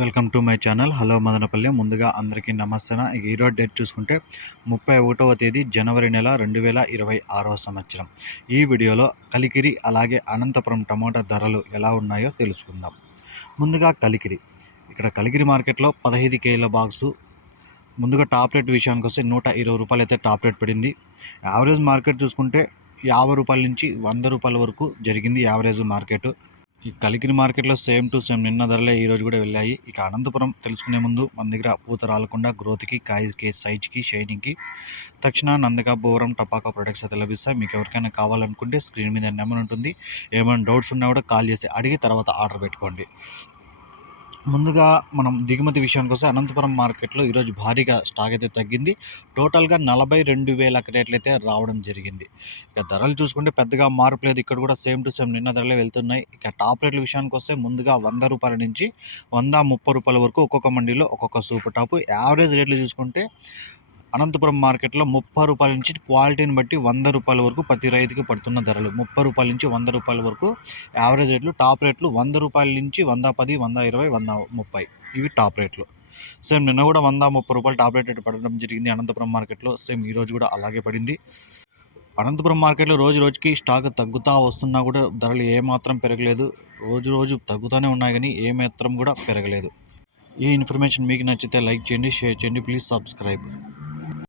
Welcome to my channel. Hello Madanapalle. ముందుగా అందరికీ నమస్తే ఈరోజు డేట్ చూసుకుంటే ముప్పై ఒకటవ తేదీ జనవరి నెల రెండు వేల ఇరవై ఆరవ సంవత్సరం. ఈ వీడియోలో కలికిరి అలాగే అనంతపురం టమోటా ధరలు ఎలా ఉన్నాయో తెలుసుకుందాం. ముందుగా కలికిరి. ఇక్కడ కలికిరి మార్కెట్లో పదహైదు కేజీల బాక్సు. ముందుగా టాప్ రేట్ విషయానికి వస్తే నూట ఇరవై రూపాయలు అయితే టాప్ రేట్ పడింది. యావరేజ్ మార్కెట్ చూసుకుంటే యాభై రూపాయల నుంచి వంద రూపాయల వరకు జరిగింది యావరేజ్ మార్కెట్. ఈ కలికిరి మార్కెట్లో సేమ్ టు సేమ్ నిన్న ధరలే ఈరోజు కూడా వెళ్ళాయి. ఇక అనంతపురం తెలుసుకునే ముందు మన దగ్గర పూత రాలకుండా గ్రోత్కి కాయకి సైజ్కి షైనింగ్కి తక్షణ నందక బోరం టపాకా ప్రొడక్ట్స్ అయితే లభిస్తాయి. మీకు ఎవరికైనా కావాలనుకుంటే స్క్రీన్ మీద నెంబర్ ఉంటుంది. ఏమైనా డౌట్స్ ఉన్నా కూడా కాల్ చేసి అడిగి తర్వాత ఆర్డర్ పెట్టుకోండి. ముందుగా మనం దిగుమతి విషయానికి వస్తే అనంతపురం మార్కెట్లో ఈరోజు భారీగా స్టాక్ అయితే తగ్గింది. టోటల్గా నలభై రెండు వేల రేట్లయితే రావడం జరిగింది. ఇక ధరలు చూసుకుంటే పెద్దగా మార్పు లేదు. ఇక్కడ కూడా సేమ్ టు సేమ్ నిన్న ధరలే వెళ్తున్నాయి. ఇక టాప్ రేట్ల విషయానికి వస్తే ముందుగా వంద రూపాయల నుంచి వంద ముప్పై రూపాయల వరకు ఒక్కొక్క మండీలో ఒక్కొక్క సూపర్ టాప్. యావరేజ్ రేట్లు చూసుకుంటే అనంతపురం మార్కెట్లో ముప్పై రూపాయల నుంచి క్వాలిటీని బట్టి వంద రూపాయల వరకు ప్రతి రైతుకి పడుతున్న ధరలు. ముప్పై రూపాయల నుంచి వంద రూపాయల వరకు యావరేజ్ రేట్లు టాప్ రేట్లు వంద రూపాయల నుంచి వంద పది వంద ఇరవై వంద ముప్పై. ఇవి టాప్ రేట్లు. సేమ్ నిన్న కూడా వంద ముప్పై రూపాయలు టాప్ రేట్ పడడం జరిగింది అనంతపురం మార్కెట్లో. సేమ్ ఈరోజు కూడా అలాగే పడింది. అనంతపురం మార్కెట్లో రోజు రోజుకి స్టాక్ తగ్గుతూ వస్తున్నా కూడా ధరలు ఏమాత్రం పెరగలేదు. రోజు రోజు తగ్గుతూనే ఉన్నాయి కానీ ఏమాత్రం కూడా పెరగలేదు. ఈ ఇన్ఫర్మేషన్ మీకు నచ్చితే లైక్ చేయండి షేర్ చేయండి ప్లీజ్ సబ్స్క్రైబ్.